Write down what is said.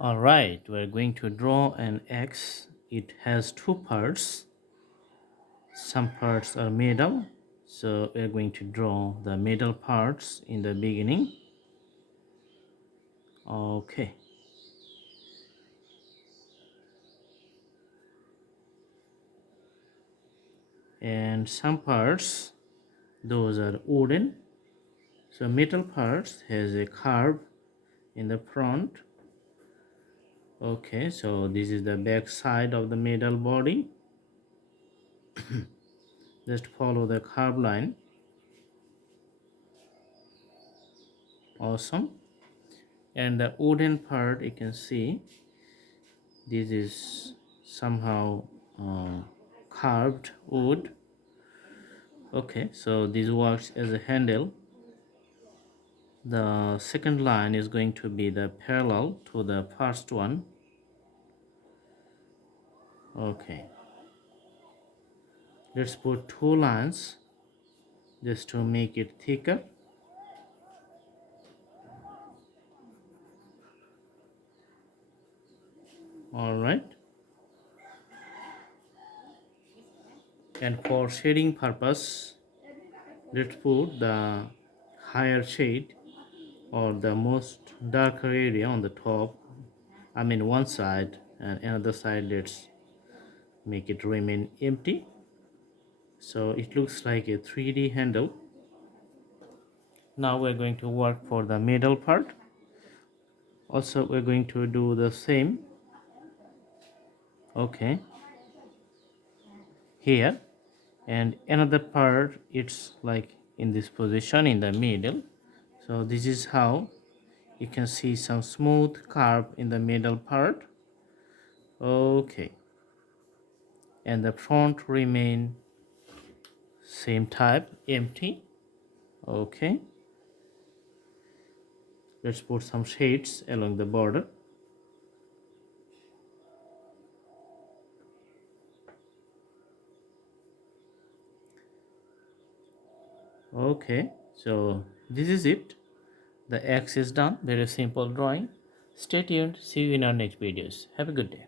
Alright, we're going to draw an X. It has two parts. Some parts are middle, so we're going to draw the middle parts in the beginning. Okay. And some parts, those are wooden. So middle parts has a curve in the front. Okay, so this is the back side of the middle body. Just follow the curve line. Awesome. And the wooden part, you can see this is somehow carved wood. Okay, so this works as a handle. The second line is going to be the parallel to the first one. Okay, let's put two lines just to make it thicker. All right, and for shading purpose, let's put the higher shade or the most darker area on the top. I mean one side, and another side let's make it remain empty, so it looks like a 3D handle. Now we're going to work for the middle part. Also we're going to do the same. Okay, here, and another part, it's like in this position in the middle. So this is how you can see some smooth curve in the middle part. Okay, and the front remain same type, empty. Okay, let's put some shades along the border. Okay, so this is it. The X is done. Very simple drawing. Stay tuned. See you in our next videos. Have a good day.